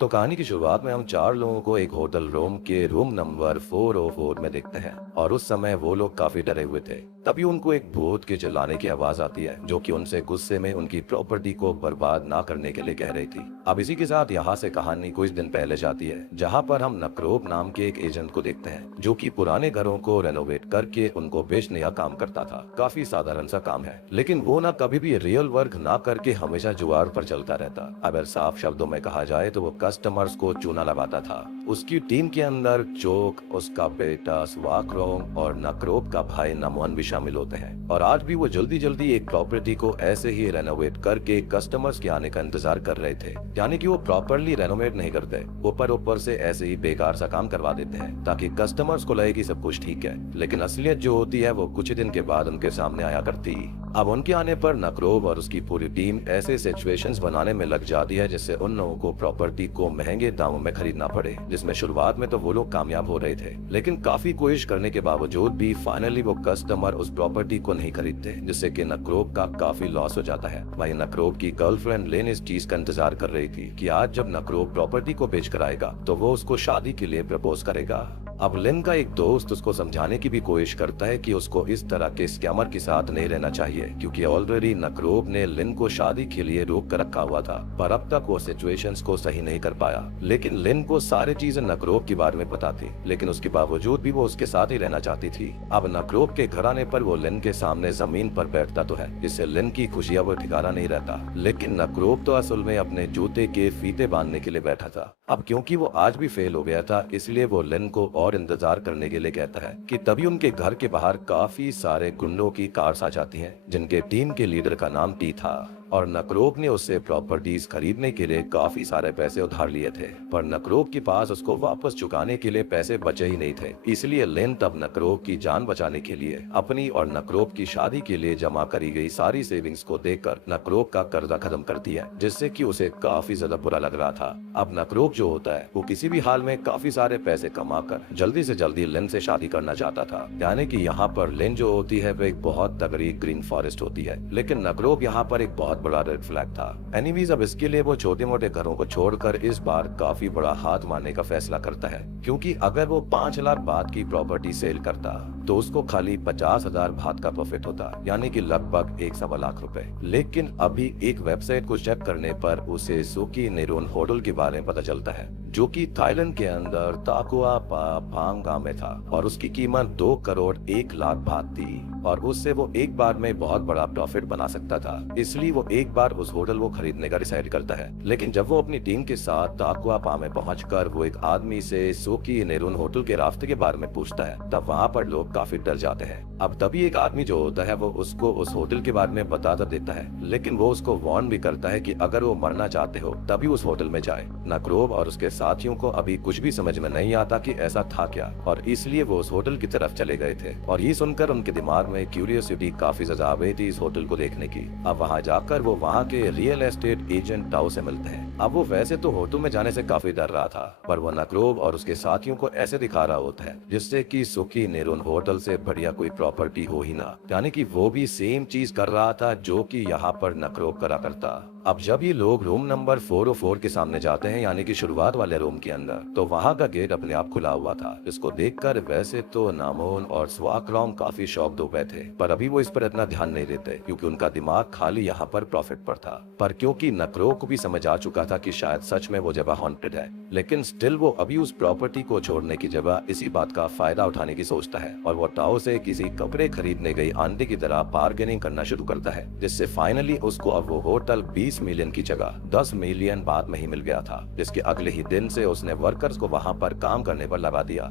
तो कहानी की शुरुआत में हम चार लोगों को एक होटल रूम के रूम नंबर 404 में देखते हैं और उस समय वो लोग काफी डरे हुए थे। तभी उनको एक भूत के चिल्लाने की आवाज आती है जो कि उनसे गुस्से में उनकी प्रॉपर्टी को बर्बाद ना करने के लिए कह रही थी। अब इसी के साथ यहाँ से कहानी कुछ दिन पहले जाती है जहाँ पर हम नकरोब नाम के एक एजेंट को देखते हैं जो कि पुराने घरों को रेनोवेट करके उनको बेचने का काम करता था। काफी साधारण सा काम है लेकिन वो ना कभी भी रियल वर्क ना करके हमेशा जुगाड़ पर चलता रहता। अगर साफ शब्दों में कहा जाए तो वो कस्टमर्स को चूना लगाता था। उसकी टीम के अंदर चोक, उसका बेटा स्वाक्रोंग और नकरोब का भाई नमोन भी शामिल होते हैं और आज भी वो जल्दी जल्दी एक प्रॉपर्टी को ऐसे ही रेनोवेट करके कस्टमर्स के आने का इंतजार कर रहे थे। यानी कि वो प्रॉपरली रेनोवेट नहीं करते, ऊपर ऊपर से ऐसे ही बेकार सा काम करवा देते हैं ताकि कस्टमर्स को लगे कि सब कुछ ठीक है, लेकिन असलियत जो होती है वो कुछ ही दिन के बाद उनके सामने आया करती। अब उनके आने पर नकरोब और उसकी पूरी टीम ऐसे सिचुएशंस बनाने में लग जाती है जिससे उन लोगों को प्रॉपर्टी को महंगे दामों में खरीदना पड़े, जिसमें शुरुआत में तो वो लोग कामयाब हो रहे थे लेकिन काफी कोशिश करने के बावजूद भी फाइनली वो कस्टमर उस प्रॉपर्टी को नहीं खरीदते, जिससे कि नकरोब का काफी लॉस हो जाता है। वहीं नकरोब की गर्लफ्रेंड लेन इस चीज का इंतजार कर रही थी कि आज जब नकरोब प्रॉपर्टी को बेच कर आएगा तो वो उसको शादी के लिए प्रपोज करेगा। अब लिन का एक दोस्त उसको समझाने की भी कोशिश करता है कि उसको इस तरह के स्कैमर के साथ नहीं रहना चाहिए क्योंकि ऑलरेडी नकरोब ने लिन को शादी के लिए रोक कर रखा हुआ था, पर अब तक वो सिचुएशंस को सही नहीं कर पाया। लेकिन लिन को सारी चीजें नकरोब के बारे में पता थी, लेकिन उसके बावजूद भी वो उसके साथ ही रहना चाहती थी। अब नकरोब के घर आने पर वो लिन के सामने जमीन पर बैठता तो है जिससे लिन की खुशियां वो ठिकाना नहीं रहता, लेकिन नकरोब तो असल में अपने जूते के फीते बांधने के लिए बैठा था। अब क्योंकि वो आज भी फेल हो गया था इसलिए वो लिन को और इंतजार करने के लिए कहता है कि तभी उनके घर के बाहर काफी सारे गुंडों की कार्स आ जाती हैं जिनके टीम के लीडर का नाम टी था और नकरोब ने उससे प्रॉपर्टीज खरीदने के लिए काफी सारे पैसे उधार लिए थे, पर नकरोब के पास उसको वापस चुकाने के लिए पैसे बचे ही नहीं थे। इसलिए लिन तब नकरोब की जान बचाने के लिए अपनी और नकरोब की शादी के लिए जमा करी गई सारी सेविंग्स को देकर नकरोब का कर्जा खत्म करती है, जिससे कि उसे काफी ज्यादा बुरा लग रहा था। अब नकरोब जो होता है वो किसी भी हाल में काफी सारे पैसे कमाकर जल्दी से जल्दी लिन से शादी करना चाहता था। यानी कि यहाँ पर लिन जो होती है वो एक बहुत तगड़ी ग्रीन फॉरेस्ट होती है, लेकिन नकरोब यहाँ पर एक बहुत बड़ा रेड फ्लैग था। एनीवेज अब इसके लिए वो छोटे मोटे घरों को छोड़कर इस बार काफी बड़ा हाथ मारने का फैसला करता है, क्योंकि अगर वो 5 लाख बात की प्रॉपर्टी सेल करता तो उसको खाली 50,000 बात का प्रॉफिट होता, यानी कि लगभग 1.25 लाख रुपए। लेकिन अभी एक वेबसाइट को चेक करने पर उसे सुकी नेरोन होटल के बारे में पता चलता है जो कि थाईलैंड के अंदर ताकुआ पांग गांव में था और उसकी कीमत 2 करोड़ 1 लाख बात थी और उससे वो एक बार में बहुत बड़ा प्रॉफिट बना सकता था। इसलिए वो एक बार उस होटल को खरीदने का डिसाइड करता है। लेकिन जब वो अपनी टीम के साथ ताकुआ पा में पहुंचकर वो एक आदमी से सुकी नेरुन होटल के रास्ते के बारे में पूछता है, तब वहाँ पर लोग काफी डर जाते हैं। अब तभी एक आदमी जो होता है वो उसको उस होटल के बारे में बता देता है, लेकिन वो उसको वार्न भी करता है कि अगर वो मरना चाहते हो तभी उस होटल में जाए। नकरोब और उसके साथियों को अभी कुछ भी समझ में नहीं आता कि ऐसा था क्या, और इसलिए वो उस होटल की तरफ चले गए थे और ये सुनकर उनके दिमाग में क्यूरियोसिटी काफी ज्यादा आ गई थी इस होटल को देखने की। अब वहाँ जाकर वो वहाँ के रियल एस्टेट एजेंट टाओ से मिलते हैं। अब वो वैसे तो होटल में जाने से काफी डर रहा था, पर वो नकरोब और उसके साथियों को ऐसे दिखा रहा होता है जिससे कि सुकी नेरुन होटल से बढ़िया कोई प्रॉपर्टी हो ही ना, यानी कि वो भी सेम चीज कर रहा था जो कि यहाँ पर नकरोब करा करता। अब जब ये लोग रूम नंबर 404 के सामने जाते हैं, यानी कि शुरुआत वाले रूम के अंदर, तो वहाँ का गेट अपने आप खुला हुआ था, जिसको देखकर वैसे तो नामोन और स्वाकरॉन्ग काफी शॉक्ड हो गए थे, पर अभी वो इस पर इतना ध्यान नहीं देते क्योंकि उनका दिमाग खाली यहाँ पर प्रॉफिट पर था। पर क्योंकि नकरोब को भी समझ आ चुका था कि शायद सच में वो जगह हॉन्टेड है, लेकिन स्टिल वो अभी उस प्रॉपर्टी को छोड़ने की जगह इसी बात का फायदा उठाने की सोचता है और वो टाओ से किसी कपड़े खरीदने गई आंटी की तरह बार्गेनिंग करना शुरू करता है, जिससे फाइनली उसको अब वो होटल 20 मिलियन की जगह 10 मिलियन बाद में ही मिल गया था, जिसके अगले ही दिन से उसने वर्कर्स को वहां पर काम करने पर लगा दिया।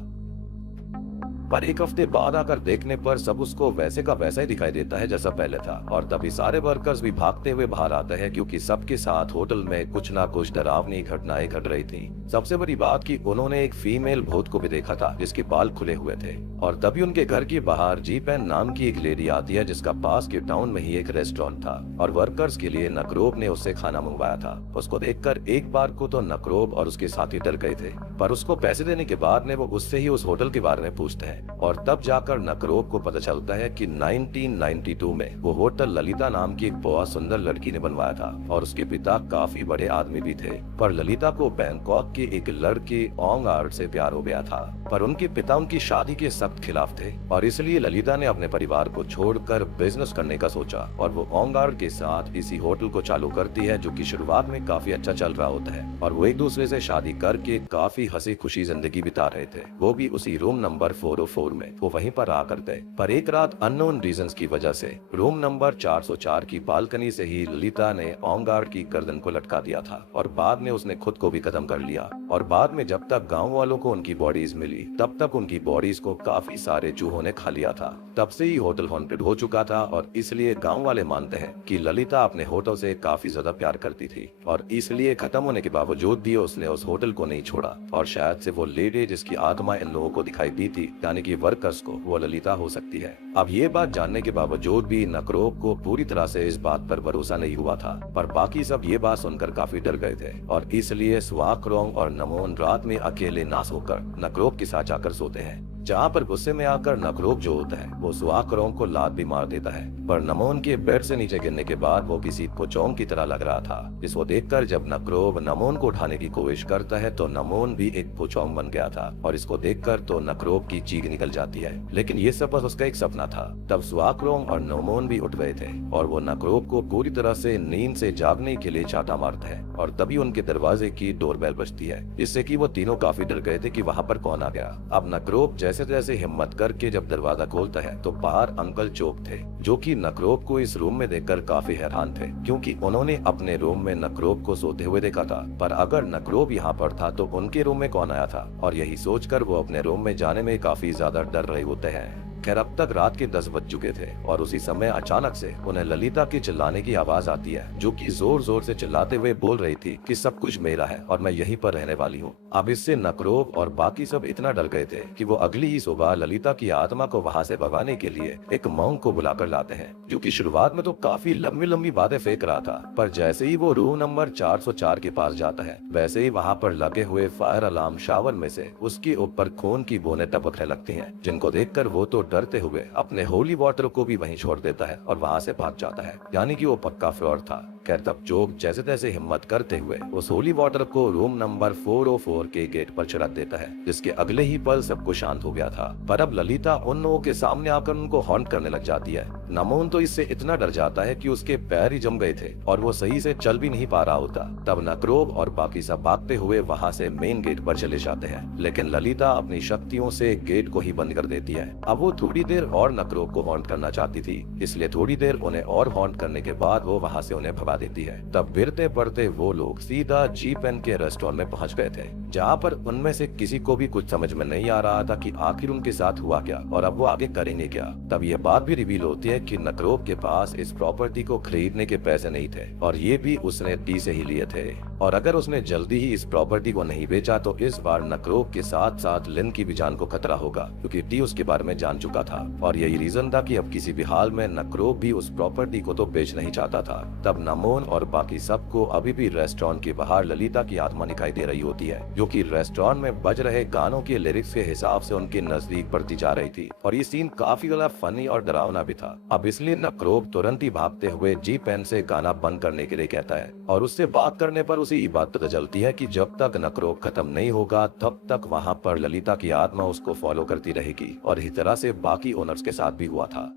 पर एक हफ्ते बाद आकर देखने पर सब उसको वैसे का वैसा ही दिखाई देता है जैसा पहले था, और तभी सारे वर्कर्स भी भागते हुए बाहर आते हैं क्योंकि सबके साथ होटल में कुछ ना कुछ डरावनी घटनाएं घट रही थी। सबसे बड़ी बात कि उन्होंने एक फीमेल भूत को भी देखा था जिसके बाल खुले हुए थे। और तभी उनके घर के बाहर जीपेन नाम की एक लेडी आती है जिसका पास के टाउन में ही एक रेस्टोरेंट था और वर्कर्स के लिए नकरोब ने उससे खाना मंगवाया था। उसको देखकर एक बार को तो नकरोब और उसके साथी डर गए थे, पर उसको पैसे देने के बाद में वो उससे ही उस होटल के बारे में पूछते हैं और तब जाकर नकरोब को पता चलता है कि 1992 में वो होटल ललिता नाम की एक बहुत सुंदर लड़की ने बनवाया था और उसके पिता काफी बड़े आदमी भी थे। पर ललिता को बैंकॉक के एक लड़के ओंग आर्ट से प्यार हो गया था, पर उनके पिता उनकी शादी के सख्त खिलाफ थे और इसलिए ललिता ने अपने परिवार को छोड़कर बिजनेस करने का सोचा और वो ओंग आर्ट के साथ इसी होटल को चालू करती है जो कि शुरुआत में काफी अच्छा चल रहा होता है और वो एक दूसरे से शादी करके काफी हंसी खुशी जिंदगी बिता रहे थे, वो भी उसी रूम नंबर 404 में। वो वहीं पर आ करते, पर एक रात अननोन रीजंस की वजह से रूम नंबर 404 की बालकनी से ही ललिता ने ओंग आर्ट की गर्दन को लटका दिया था और बाद में उसने खुद को भी खत्म कर लिया। और बाद में जब तक गांव वालों को उनकी बॉडीज मिली तब तक उनकी बॉडीज को काफी सारे चूहों ने खा लिया था। तब से ही होटल हॉन्टेड हो चुका था और इसलिए गांव वाले मानते हैं कि ललिता अपने होटल से काफी ज्यादा प्यार करती थी और इसलिए खत्म होने के बावजूद भी उसने उस होटल को नहीं छोड़ा और शायद से वो लेडी जिसकी आत्मा इन लोगों को दिखाई दी थी यानी कि वर्कर्स को, वो ललिता हो सकती है। अब ये बात जानने के बावजूद भी नकरोब को पूरी तरह से इस बात पर भरोसा नहीं हुआ था, पर बाकी सब ये बात सुनकर काफी डर गए थे और इसलिए स्वाकरोंग और नमोन रात में अकेले ना सोकर नकरोब के साथ जाकर सोते हैं, जहाँ पर गुस्से में आकर नकरोब जो होता है वो स्वाकरोंग को लात भी मार देता है। पर नमोन के बेड से नीचे गिरने के बाद वो किसी पोचोंग की तरह लग रहा था, जिसको देखकर जब नकरोब नमोन को उठाने की कोशिश करता है तो नमोन भी एक पोचोंग बन गया था और इसको देखकर तो नकरोब की चीख निकल जाती है, लेकिन ये सब बस उसका एक सपना था। तब स्वाकरोंग और नमोन भी उठ गए थे और वो नकरोब को पूरी तरह से नींद से जागने के लिए चाटा मारता है और तभी उनके दरवाजे की डोरबेल बजती है, जिससे कि वो तीनों काफी डर गए थे कि वहाँ पर कौन आ गया। अब नकरोब जैसे जैसे हिम्मत करके जब दरवाजा खोलता है तो बाहर अंकल चोक थे, जो कि नकरोब को इस रूम में देखकर काफी हैरान थे क्योंकि उन्होंने अपने रूम में नकरोब को सोते हुए देखा था, पर अगर नकरोब यहाँ पर था तो उनके रूम में कौन आया था, और यही सोचकर वो अपने रूम में जाने में काफी ज्यादा डर रहे होते हैं। खैर अब तक रात के 10 बज चुके थे और उसी समय अचानक से उन्हें ललिता के चिल्लाने की आवाज आती है, जो कि जोर जोर से चिल्लाते हुए बोल रही थी कि सब कुछ मेरा है और मैं यहीं पर रहने वाली हूँ। अब इससे नकरोब और बाकी सब इतना डर गए थे कि वो अगली ही सुबह ललिता की आत्मा को वहाँ से भगाने के लिए एक मॉन्क को बुलाकर लाते हैं, जो कि शुरुआत में तो काफी लंबी लंबी बातें फेंक रहा था, पर जैसे ही वो रूम नंबर 404 के पास जाता है वैसे ही वहाँ पर लगे हुए फायर अलार्म शावर में से उसके ऊपर खून की बूंदें टपकने लगती हैं, जिनको देखकर वो तो डरते हुए अपने होली वाटर को भी वहीं छोड़ देता है और वहाँ से भाग जाता है, यानी कि वो पक्का फ्रॉड था। खैर तब जोग जैसे तैसे हिम्मत करते हुए उस होली वाटर को रूम नंबर 404 के गेट पर छिड़क देता है, जिसके अगले ही पल सब कुछ शांत हो गया था। पर अब ललिता उन लोगों के सामने आकर उनको हॉन्ट करने लग जाती है। नमोन तो इससे इतना डर जाता है कि उसके पैर ही जम गए थे और वो सही से चल भी नहीं पा रहा होता। तब नकरोब और बाकी सब भागते हुए वहाँ से मेन गेट पर चले जाते हैं, लेकिन ललिता अपनी शक्तियों से गेट को ही बंद कर देती है। अब वो थोड़ी देर और नकरोब को हॉन्ट करना चाहती थी, इसलिए थोड़ी देर उन्हें और हॉन्ट करने के बाद वो वहाँ से उन्हें भगा देती है। तब गिरते पड़ते वो लोग सीधा जीपेन के रेस्टोरेंट में पहुंच गए थे, जहाँ पर उनमें से किसी को भी कुछ समझ में नहीं आ रहा था कि आखिर उनके साथ हुआ क्या और अब वो आगे करेंगे क्या। तब ये बात भी रिवील होती है कि नकरोब के पास इस प्रॉपर्टी को खरीदने के पैसे नहीं थे और ये भी उसने टी से ही लिए थे, और अगर उसने जल्दी ही इस प्रॉपर्टी को नहीं बेचा तो इस बार नकरोब के साथ साथ लिन की भी जान को खतरा होगा, क्योंकि टी उसके बारे में जान चुका था और यही रीजन था कि अब किसी भी हाल में नकरोब भी उस प्रॉपर्टी को तो बेच नहीं चाहता था। तब नमोन और बाकी सबको अभी भी रेस्टोरेंट के बाहर ललिता की आत्मा दिखाई दे रही होती है, जो कि रेस्टोरेंट में बज रहे गानों के लिरिक्स के हिसाब से उनके नजदीक बढ़ती जा रही थी और ये सीन काफी ज्यादा फनी और डरावना भी था। अब इसलिए नकरोब तुरंत ही भागते हुए जी पेन से गाना बंद करने के लिए कहता है और उससे बात करने पर उसे ये बात पता चलती है कि जब तक नकरोब खत्म नहीं होगा तब तक वहाँ पर ललिता की आत्मा उसको फॉलो करती रहेगी, और इस तरह से बाकी ओनर्स के साथ भी हुआ था।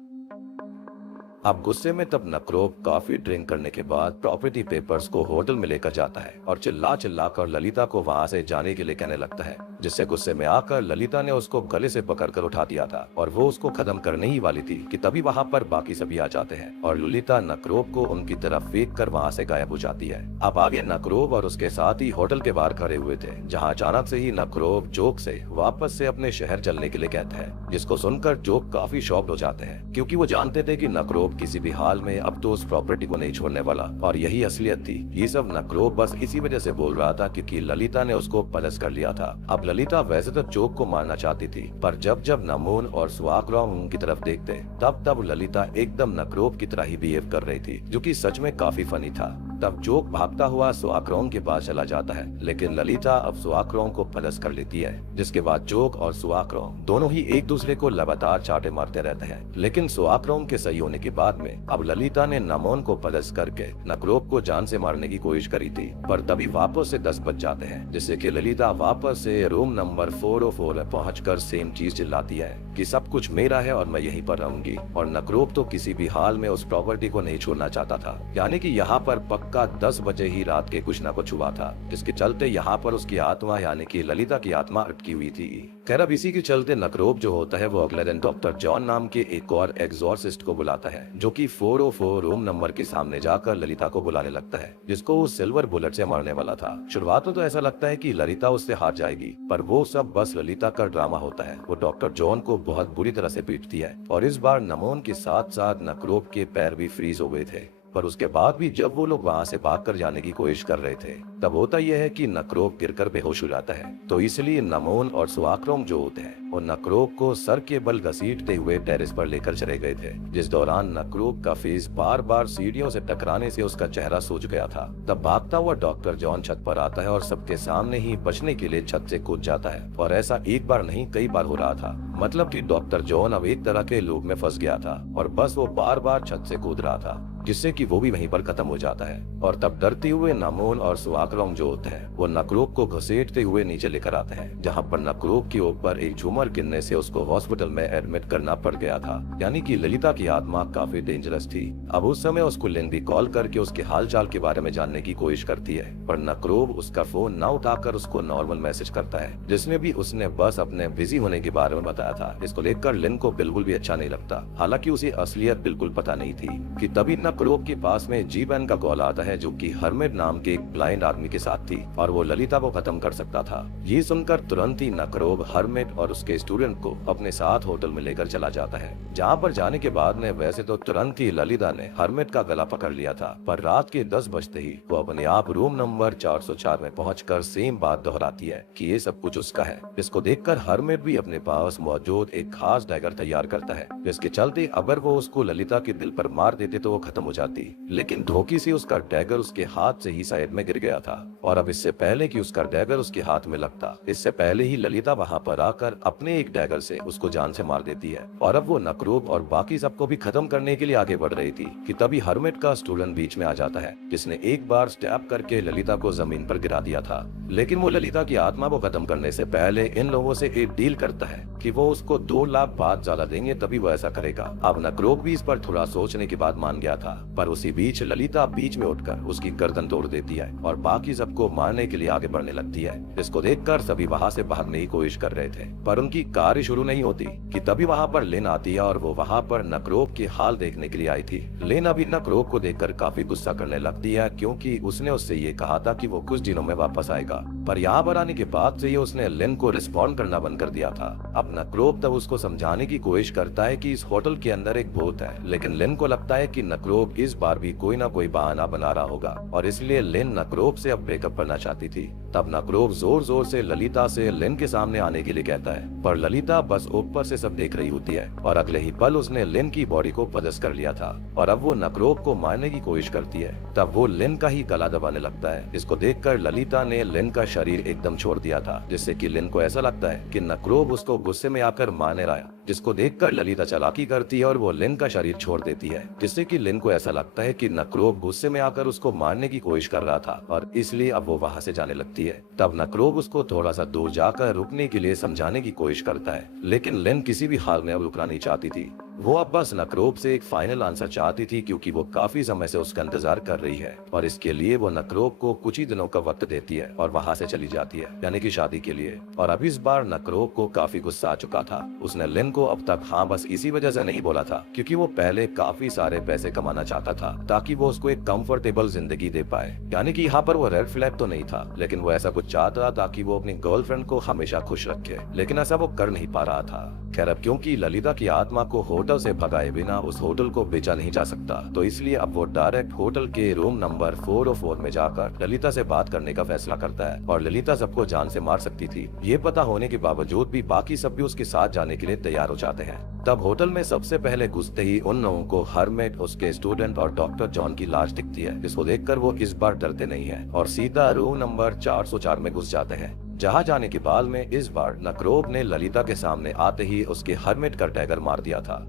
अब गुस्से में तब नकरोब काफी ड्रिंक करने के बाद प्रॉपर्टी पेपर्स को होटल में लेकर जाता है और चिल्ला चिल्ला कर ललिता को वहाँ से जाने के लिए कहने लगता है, जिससे गुस्से में आकर ललिता ने उसको गले से पकड़कर उठा दिया था और वो उसको खत्म करने ही वाली थी कि तभी वहाँ पर बाकी सभी आ जाते हैं और ललिता नकरोब को उनकी तरफ फेंक कर वहाँ से गायब हो जाती है। अब आगे नकरोब और उसके साथ ही होटल के बाहर खड़े हुए थे, जहाँ अचानक से ही नकरोब जोक से वापस से अपने शहर चलने के लिए कहता है, जिसको सुनकर जोक काफी शॉक्ड हो जाते हैं क्योंकि वो जानते थे कि नकरोब किसी भी हाल में अब तो उस प्रॉपर्टी को नहीं छोड़ने वाला और यही असलियत थी। ये सब नकरोब बस इसी वजह से बोल रहा था क्योंकि ललिता ने उसको पलस कर लिया था। अब ललिता वैसे तो चोक को मारना चाहती थी, पर जब जब नमून और सुआक्रोंग उनकी तरफ देखते तब तब ललिता एकदम नकरोब की तरह ही बिहेव कर रही थी, जो कि सच में काफी फनी था। तब जोक भागता हुआ सुआक्रोंग के पास चला जाता है, लेकिन ललिता अब सुआक्रोंग को पलस कर लेती है, जिसके बाद जोक और सुआक्रोंग दोनों ही एक दूसरे को लगातार चाटे मारते रहते हैं। लेकिन सुआक्रोंग के सही होने के बाद में अब ललिता ने नमोन को पलस करके नकरोब को जान से मारने की कोशिश करी थी, पर तभी वापस से 10 बज जाते हैं, जिससे कि ललिता वापस से रूम नंबर 404 में पहुंचकर सेम चीज चिल्लाती है कि सब कुछ मेरा है और मैं यहीं पर रहूंगी। और नकरोब तो किसी भी हाल में उस प्रॉपर्टी को नहीं छोड़ना चाहता था, यानी कि यहाँ पर पक्का 10 बजे ही रात के कुछ न कुछ हुआ था, जिसके चलते यहाँ पर उसकी आत्मा यानी कि ललिता की आत्मा अटकी हुई थी। खैर अब इसी के चलते नकरोब जो होता है वो अगले दिन डॉक्टर जॉन नाम के एक और एग्जॉर्सिस्ट को बुलाता है, जो कि 404 रूम नंबर के सामने जाकर ललिता को बुलाने लगता है, जिसको वो सिल्वर बुलेट से मारने वाला था। शुरुआत में तो ऐसा लगता है कि ललिता उससे हार जाएगी, पर वो सब बस ललिता का ड्रामा होता है। वो डॉक्टर जॉन को बहुत बुरी तरह से पीटती है, और इस बार नमोन के साथ साथ नकरोब के पैर भी फ्रीज हो गए थे। पर उसके बाद भी जब वो लोग वहाँ से भागकर जाने की कोशिश कर रहे थे, तब होता यह है कि नकरोब गिरकर बेहोश हो जाता है। तो इसलिए नमोन और सुआक्रोंग जो होते हैं वो नकरोब को सर के बल घसीटते हुए टेरेस पर लेकर चले गए थे, जिस दौरान नकरोब का फेस बार बार सीढ़ियों से टकराने से उसका चेहरा सूज गया था। तब भागता हुआ डॉक्टर जॉन छत पर आता है और सबके सामने ही बचने के लिए छत से कूद जाता है, और ऐसा एक बार नहीं कई बार हो रहा था। मतलब कि डॉक्टर जॉन अब एक तरह के लूप में फंस गया था और बस वो बार बार छत से कूद रहा था, जिससे कि वो भी वहीं पर खत्म हो जाता है। और तब डरते हुए नमोन और सुआक्रोंग जो होते हैं वो नकरोब को घसीटते हुए नीचे लेकर आते हैं, जहाँ पर नकरोब के ऊपर एक झूमर गिरने से उसको हॉस्पिटल में एडमिट करना पड़ गया था। यानी कि ललिता की आत्मा काफी डेंजरस थी। अब उस समय उसको लिन भी कॉल करके उसके हालचाल के बारे में जानने की कोशिश करती है, पर नकरोब उसका फोन न उठाकर उसको नॉर्मल मैसेज करता है, जिसमें भी उसने बस अपने बिजी होने के बारे में बताया था। इसको लेकर लिन को बिल्कुल भी अच्छा नहीं लगता, हालांकि उसे असलियत बिल्कुल पता नहीं थी कि तभी नकरोब के पास में जीबैन का कॉल आता है, जो कि हर्मिट नाम के एक ब्लाइंड आदमी के साथ थी, और वो ललिता को खत्म कर सकता था। ये सुनकर तुरंत ही नकरोब हर्मिट और उसके स्टूडेंट को अपने साथ होटल में लेकर चला जाता है, जहाँ पर जाने के बाद में वैसे तो तुरंत ही ललिता ने हर्मिट का गला पकड़ लिया था, पर रात के 10 बजते ही वो अपने आप रूम नंबर 404 में पहुंचकर सेम बात दोहराती है कि ये सब कुछ उसका है। इसको देखकर हर्मिट भी अपने पास मौजूद एक खास डैगर तैयार करता है, जिसके चलते अगर वो उसको ललिता के दिल पर मार देते तो वो खत्म हो जाती, लेकिन धोखे से उसका डैगर उसके हाथ से ही साइड में गिर गया था। और अब इससे पहले कि उसका डैगर उसके हाथ में लगता, इससे पहले ही ललिता वहाँ पर आकर अपने एक डैगर से उसको जान से मार देती है। और अब वो नकरोब और बाकी सबको भी खत्म करने के लिए आगे बढ़ रही थी कि तभी हर्मिट का स्टूडेंट बीच में आ जाता है, जिसने एक बार स्टैब करके ललिता को जमीन पर गिरा दिया था। लेकिन वो ललिता की आत्मा को खत्म करने से पहले इन लोगों से एक डील करता है कि वो उसको 2 लाख बाद ज्यादा देंगे, तभी वो ऐसा करेगा। अब नकरोब भी इस पर थोड़ा सोचने के बाद मान गया था, पर उसी बीच ललिता बीच में उठकर उसकी गर्दन तोड़ देती है और बाकी सबको मारने के लिए आगे बढ़ने लगती है, जिसको देखकर सभी वहाँ से भागने की कोशिश कर रहे थे, पर उनकी कार्य शुरू नहीं होती कि तभी वहाँ पर लिन आती है, और वो वहाँ पर नकरोब के हाल देखने के लिए आई थी। लिन अभी नकरोब को देखकर काफी गुस्सा करने लगती है, क्योंकि उसने उससे ये कहा था कि वो कुछ दिनों में वापस आएगा, पर यहाँ पर आने के बाद से उसने लिन को रिस्पॉन्ड करना बंद कर दिया था। अब नकरोब तब उसको समझाने की कोशिश करता है कि इस होटल के अंदर एक भूत है, लेकिन लिन को लगता है कि नकरोब इस बार भी कोई ना कोई बहाना बना रहा होगा, और इसलिए लिन नकरोब से अब ब्रेकअप करना चाहती थी। तब नकरोब जोर जोर से ललिता से लिन के सामने आने के लिए कहता है, पर ललिता बस ऊपर से सब देख रही होती है, और अगले ही पल उसने लिन की बॉडी को पदस कर लिया था, और अब वो नकरोब को मारने की कोशिश करती है। तब वो लिन का ही गला दबाने लगता है, जिसको देखकर ललिता ने लिन का शरीर एकदम छोड़ दिया था, जिससे कि लिन को ऐसा लगता है कि नकरोब उसको गुस्से में आकर मारने आया, जिसको देखकर ललिता चालाकी करती है और वो लिन का शरीर छोड़ देती है, जिससे कि लिन को ऐसा लगता है कि नकरोब गुस्से में आकर उसको मारने की कोशिश कर रहा था, और इसलिए अब वो वहाँ से जाने लगती है। तब नकरोब उसको थोड़ा सा दूर जाकर रुकने के लिए समझाने की कोशिश करता है, लेकिन लिन किसी भी हाल में अब रुकना नहीं चाहती थी। वो अब बस नकरोब से एक फाइनल आंसर चाहती थी, क्योंकि वो काफी समय से उसका इंतजार कर रही है, और इसके लिए वो नकरोब को कुछ ही दिनों का वक्त देती है और वहाँ से चली जाती है, यानी कि शादी के लिए। और अब इस बार नकरोब को काफी गुस्सा आ चुका था। उसने लिन को अब तक हाँ बस इसी वजह से नहीं बोला था, क्योंकि वो पहले काफी सारे पैसे कमाना चाहता था, ताकि वो उसको एक कंफर्टेबल जिंदगी दे पाए। यानी कि यहाँ पर वो रेड फ्लैग तो नहीं था, लेकिन वो ऐसा कुछ चाहता था ताकि वो अपनी गर्लफ्रेंड को हमेशा खुश रखे, लेकिन ऐसा वो कर नहीं पा रहा था। खैर अब क्योंकि ललिता की आत्मा को होटल से भगाए बिना उस होटल को बेचा नहीं जा सकता, तो इसलिए अब वो डायरेक्ट होटल के रूम नंबर 404 में जाकर ललिता से बात करने का फैसला करता है। और ललिता सबको जान से मार सकती थी, ये पता होने के बावजूद भी बाकी सब भी उसके साथ जाने के लिए तैयार हो जाते हैं। तब होटल में सबसे पहले घुसते ही उन लोगों को हर्मिट, उसके स्टूडेंट और डॉक्टर जॉन की लाश दिखती है, जिसको देखकर वो इस बार डरते नहीं है और सीधा रूम नंबर 404 में घुस जाते हैं। जहाँ जाने के बाद में इस बार नक्रोब ने ललिता के सामने आते ही उसके हर्मिट का डैगर मार दिया था,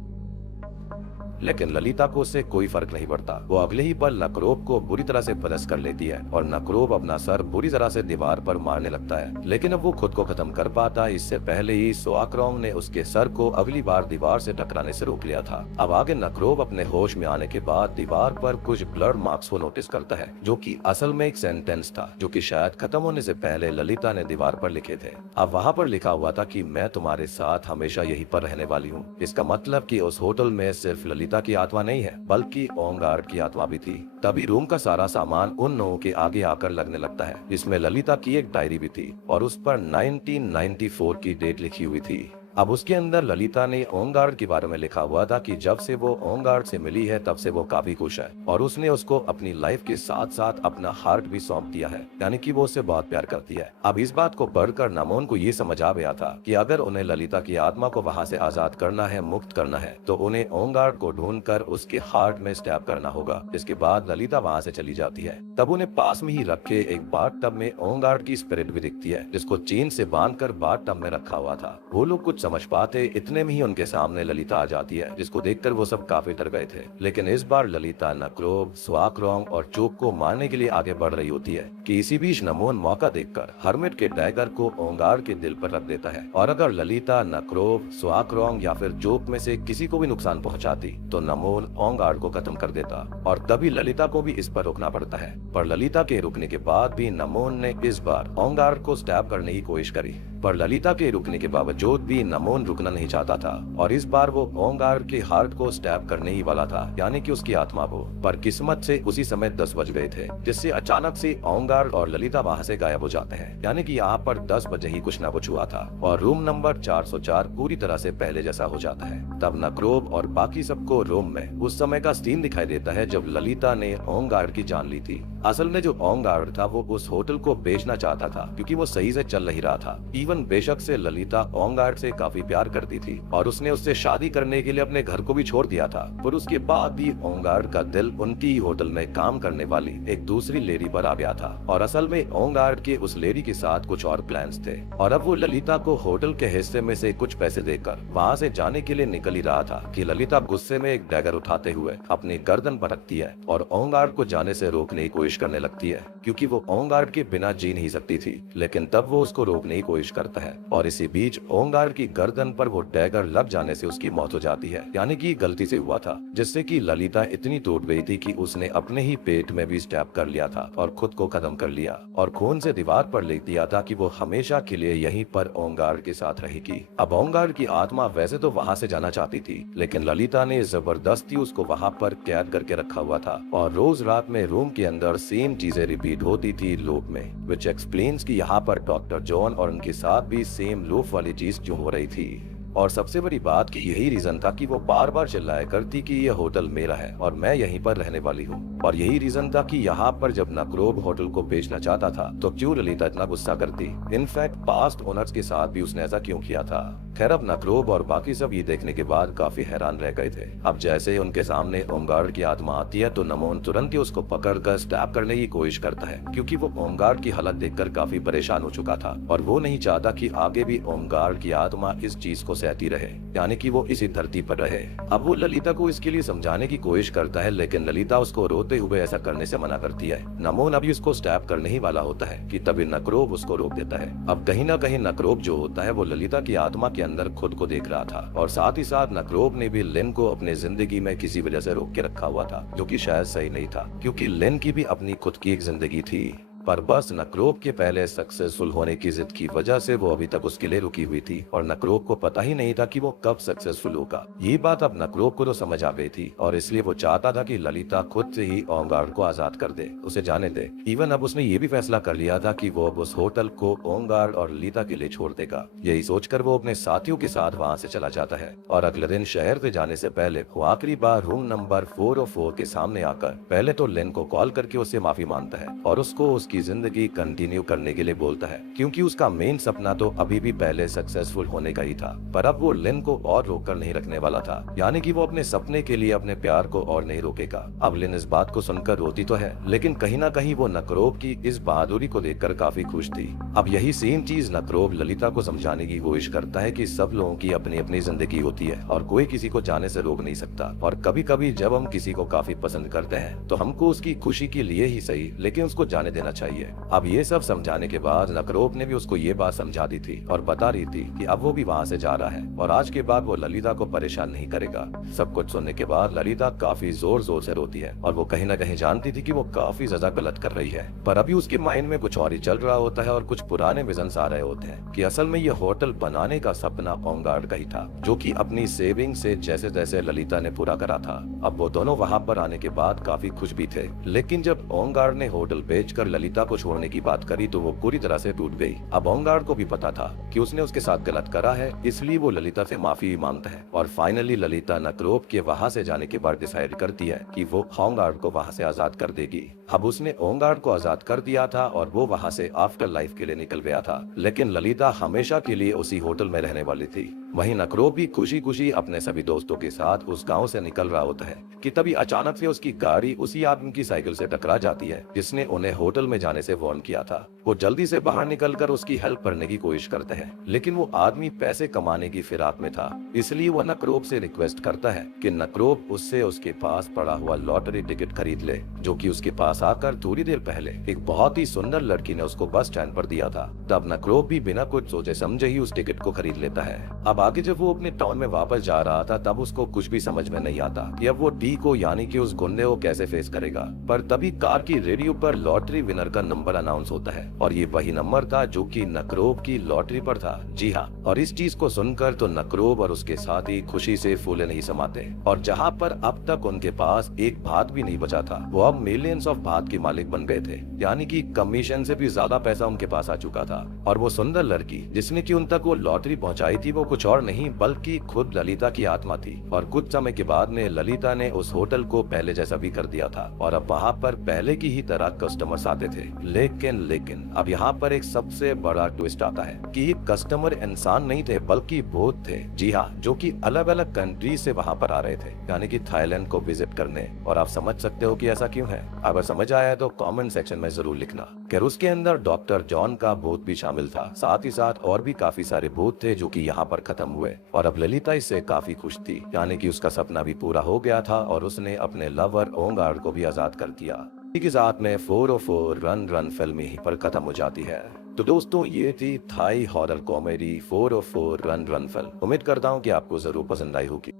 लेकिन ललिता को उससे कोई फर्क नहीं पड़ता। वो अगले ही पल नक्रोब को बुरी तरह से पलस कर लेती है और नक्रोब अपना सर बुरी तरह से दीवार पर मारने लगता है, लेकिन अब वो खुद को खत्म कर पाता इससे पहले ही सोआक्रोंग ने उसके सर को अगली बार दीवार से टकराने से रोक लिया था। अब आगे नक्रोब अपने होश में आने के बाद दीवार पर कुछ ब्लड मार्क्स को नोटिस करता है, जो कि असल में एक सेंटेंस था जो कि शायद खत्म होने से पहले ललिता ने दीवार पर लिखे थे। अब वहाँ पर लिखा हुआ था कि मैं तुम्हारे साथ हमेशा यहीं पर रहने वाली हूँ। इसका मतलब कि उस होटल में सिर्फ ललिता की आत्मा नहीं है बल्कि ओंगार्ड की आत्मा भी थी। तभी रूम का सारा सामान उन लोगों के आगे आकर लगने लगता है। इसमें ललिता की एक डायरी भी थी और उस पर 1994 की डेट लिखी हुई थी। अब उसके अंदर ललिता ने ओंगार्ड के बारे में लिखा हुआ था कि जब से वो ओंगार्ड से मिली है तब से वो काफी खुश है और उसने उसको अपनी लाइफ के साथ साथ अपना हार्ट भी सौंप दिया है, यानी कि वो उससे बहुत प्यार करती है। अब इस बात को पढ़कर नमोन को ये समझ आ गया था कि अगर उन्हें ललिता की आत्मा को वहाँ से आजाद करना है, मुक्त करना है, तो उन्हें ओंगार्ड को ढूंढकर उसके हार्ट में स्टैब करना होगा। इसके बाद ललिता वहाँ से चली जाती है। तब उन्हें पास में ही रखे एक बाथटब में ओंगार्ड की स्पिरिट भी दिखती है, जिसको चेन से बांधकर बाथटब में रखा हुआ था। वो लोग कुछ समझ पाते इतने में ही उनके सामने ललिता आ जाती है, जिसको देखकर वो सब काफी डर गए थे। लेकिन इस बार ललिता नक्रोब, सोआक्रोंग और चोक को मारने के लिए आगे बढ़ रही होती है कि इसी बीच नमोन मौका देखकर हर्मिट के डैगर को ओंगार्ड के दिल पर रख देता है और अगर ललिता नक्रोब, सोआक्रोंग या फिर चोक में से किसी को भी नुकसान पहुंचाती तो नमोन ओंगार्ड को खत्म कर देता और तभी ललिता को भी इस पर रुकना पड़ता है। पर ललिता के रुकने के बाद भी नमोन ने इस बार ओंगार्ड को स्टैब करने की कोशिश करी, पर ललिता के रुकने के बावजूद भी नमोन रुकना नहीं चाहता था और इस बार वो ओंगार्ड के हार्ट को स्टैब करने ही वाला था, यानी कि उसकी आत्मा को। पर किस्मत से उसी समय 10 बज गए थे, जिससे अचानक से ओंगार्ड और ललिता वहाँ से गायब हो जाते हैं, यानी कि यहाँ पर 10 बजे ही कुछ न कुछ हुआ था और रूम नंबर 404 पूरी तरह से पहले जैसा हो जाता है। तब नक्रोब और बाकी सबको रूम में उस समय का सीन दिखाई देता है जब ललिता ने ओंगार्ड की जान ली थी। असल में जो ओंगार्ड था वो उस होटल को बेचना चाहता था क्योंकि वो सही से चल नहीं रहा था। इवन बेशक से ललिता ओंगार्ड से काफी प्यार करती थी और उसने उससे शादी करने के लिए अपने घर को भी छोड़ दिया था, पर उसके बाद भी ओंगार्ड का दिल उनकी होटल में काम करने वाली एक दूसरी लेडी पर आ गया था और असल में ओंगार्ड के उस लेडी के साथ कुछ और प्लान्स थे और अब वो ललिता को होटल के हिस्से में से कुछ पैसे देकर वहाँ से जाने के लिए निकल ही रहा था कि ललिता गुस्से में एक डैगर उठाते हुए अपनी गर्दन पर रखती है और ओंगार्ड को जाने से रोकने की कोशिश करने लगती है क्योंकि वो ओंगार्ड के बिना जी नहीं सकती थी। लेकिन तब वो उसको रोकने की कोशिश करता है और इसी बीच ओंगार्ड की गर्दन पर वो डैगर लग जाने से उसकी मौत हो जाती है, यानी कि गलती से हुआ था, जिससे कि ललिता इतनी टूट गई थी कि उसने अपने ही पेट में भी स्टैब कर लिया था और खुद को खत्म कर लिया और खून से दीवार पर लिख दिया था कि वो हमेशा के लिए यहीं पर ओंगार्ड के साथ रहेगी। अब ओंगार्ड की आत्मा वैसे तो वहाँ से जाना चाहती थी, लेकिन ललिता ने जबरदस्ती उसको वहाँ पर कैद करके रखा हुआ था और रोज रात में रूम के अंदर सेम चीजें रिपीट होती थी लूप में, विच एक्सप्लेन्स कि यहाँ पर डॉक्टर जॉन और उनके साथ भी सेम लूप वाली चीज जो हो रही थी। और सबसे बड़ी बात कि यही रीजन था कि वो बार बार चिल्लाया करती कि ये होटल मेरा है और मैं यहीं पर रहने वाली हूँ। और यही रीजन था कि यहाँ पर जब नक्रोब होटल को बेचना चाहता था तो क्यों ललिता इतना गुस्सा करती। इनफैक्ट पास्ट ओनर्स के साथ भी उसने ऐसा क्यों किया था। खैर अब नक्रोब और बाकी सब ये देखने के बाद काफी हैरान रह गए थे। अब जैसे उनके सामने ओंगार्ड की आत्मा आती है तो नमोन तुरंत ही उसको पकड़कर स्टैब करने की कोशिश करता है क्योंकि वो ओंगार्ड की हालत देखकर काफी परेशान हो चुका था और वो नहीं चाहता कि आगे भी ओंगार्ड की आत्मा इस चीज को सहती रहे, यानी कि वो इसी धरती पर रहे। अब वो ललिता को इसके लिए समझाने की कोशिश करता है, लेकिन ललिता उसको रोते हुए ऐसा करने से मना करती है। नमोन अभी उसको स्टैब करने ही वाला होता है कि तभी नक्रोब उसको रोक देता है। अब कहीं ना कहीं नक्रोब जो होता है वो ललिता की आत्मा के अंदर खुद को देख रहा था और साथ ही साथ नक्रोब ने भी लिन को अपने जिंदगी में किसी वजह से रोक के रखा हुआ था, जो कि शायद सही नहीं था क्योंकि लिन की भी अपनी खुद की एक जिंदगी थी। पर बस नकरोब के पहले सक्सेसफुल होने की जिद की वजह से वो अभी तक उसके लिए रुकी हुई थी और नकरोब को पता ही नहीं था कि वो कब सक्सेसफुल होगा। ये बात अब नकरोब को तो समझ आ गई थी और इसलिए वो चाहता था कि ललिता खुद से ही ओंगार्ड को आजाद कर दे, उसे जाने दे। इवन अब उसने ये भी फैसला कर लिया था कि वो अब उस होटल को ओंगार्ड और ललिता के लिए छोड़ देगा। यही सोचकर वो अपने साथियों के साथ वहाँ से चला जाता है और अगले दिन शहर से जाने से पहले वो आखिरी बार रूम नंबर 404 के सामने आकर पहले तो लेन को कॉल करके उससे माफी मांगता है और उसको उसकी जिंदगी कंटिन्यू करने के लिए बोलता है, क्योंकि उसका मेन सपना तो अभी भी पहले सक्सेसफुल होने का ही था। पर अब वो लेन को और रोककर नहीं रखने वाला था, यानी कि वो अपने सपने के लिए अपने प्यार को और नहीं रोकेगा। अब लेन इस बात को सुनकर रोती तो है, लेकिन कहीं ना कहीं वो नकरोब की इस बहादुरी को देखकर काफी खुश थी। अब यही सेम चीज नकरोब ललिता को समझाने की कोशिश करता है कि सब लोगों की अपनी अपनी जिंदगी होती है और कोई किसी को जाने से रोक नहीं सकता, और कभी कभी जब हम किसी को काफी पसंद करते हैं तो हमको उसकी खुशी के लिए ही सही लेकिन उसको जाने देना चाहिए। अब ये सब समझाने के बाद नकरोब ने भी उसको ये बात समझा दी थी और बता रही थी कि अब वो भी वहाँ से जा रहा है और आज के बाद वो ललिता को परेशान नहीं करेगा। सब कुछ सुनने के बाद ललिता काफी जोर जोर से रोती है और वो कहीं ना कहीं जानती थी कि वो काफी ज्यादा गलत कर रही है, पर अभी उसके माइंड में कुछ और ही चल रहा होता है और कुछ पुराने विजन्स आ रहे होते हैं कि असल में ये होटल बनाने का सपना ओंगार्ड का ही था, जो कि अपनी सेविंग से जैसे जैसे ललिता ने पूरा करा था। अब वो दोनों वहाँ पर आने के बाद काफी खुश भी थे, लेकिन जब ओंगार्ड ने होटल बेचकर ललिता को छोड़ने की बात करी तो वो पूरी तरह से टूट गई। अब ओंगार्ड को भी पता था कि उसने उसके साथ गलत करा है, इसलिए वो ललिता से माफी मांगता है और फाइनली ललिता नकरोब के वहाँ से जाने के बाद डिसाइड करती है कि वो ओंगार्ड को वहाँ से आजाद कर देगी। अब उसने ओंगार्ड को आजाद कर दिया था और वो वहाँ से आफ्टर लाइफ के लिए निकल गया था, लेकिन ललिता हमेशा के लिए उसी होटल में रहने वाली थी। वहीं नकरोब भी खुशी खुशी अपने सभी दोस्तों के साथ उस गांव से निकल रहा होता है कि तभी अचानक से उसकी गाड़ी उसी आदमी की साइकिल से टकरा जाती है जिसने उन्हें होटल में जाने से वार्न किया था। वो जल्दी से बाहर निकलकर उसकी हेल्प करने की कोशिश करते हैं, लेकिन वो आदमी पैसे कमाने की फिराक में था, इसलिए वो नकरोब से रिक्वेस्ट करता है कि नकरोब उससे उसके पास पड़ा हुआ लॉटरी टिकट खरीद ले, जो कि उसके पास आकर थोड़ी देर पहले एक बहुत ही सुंदर लड़की ने उसको बस स्टैंड पर दिया था। तब नकरोब भी बिना कुछ सोचे समझे ही उस टिकट को खरीद लेता है। अब आगे जब वो अपने टाउन में वापस जा रहा था तब उसको कुछ भी समझ में नहीं आता कि अब वो डी को यानी कि उस गुंडे को कैसे फेस करेगा, पर तभी कार की रेडियो पर लॉटरी विनर का नंबर अनाउंस होता है और ये वही नंबर था जो कि नकरोब की लॉटरी पर था। जी हाँ, और इस चीज को सुनकर तो नकरोब और उसके साथी खुशी से फूले नहीं समाते, और जहाँ पर अब तक उनके पास एक भात भी नहीं बचा था वो अब मिलियंस ऑफ भात के मालिक बन गए थे, यानी कि कमीशन से भी ज्यादा पैसा उनके पास आ चुका था। और वो सुंदर लड़की जिसने की उन तक वो लॉटरी पहुंचाई थी वो कुछ और नहीं बल्कि खुद ललिता की आत्मा थी, और कुछ समय के बाद में ललिता ने उस होटल को पहले जैसा भी कर दिया था और अब वहाँ पर पहले की ही तरह कस्टमर्स आते थे। लेकिन अब यहाँ पर एक सबसे बड़ा ट्विस्ट आता है कि ये कस्टमर इंसान नहीं थे बल्कि भूत थे। जी हाँ, जो कि अलग अलग कंट्री से वहाँ पर आ रहे थे, यानी कि थाईलैंड को विजिट करने। और आप समझ सकते हो कि ऐसा क्यों है। अगर समझ आया तो कमेंट सेक्शन में जरूर लिखना। खैर उसके अंदर डॉक्टर जॉन का भूत भी शामिल था, साथ ही साथ और भी काफी सारे भूत थे जो कि यहाँ पर खत्म हुए, और अब ललिता इससे काफी खुश थी, यानी कि उसका सपना भी पूरा हो गया था और उसने अपने लवर ओंगार्ड को भी आजाद कर दिया। इसी के साथ में 404 रन रन फिल्म यहीं पर खत्म हो जाती है। तो दोस्तों ये थी Thai horror comedy 404 run run film. उम्मीद करता हूँ कि आपको जरूर पसंद आई होगी।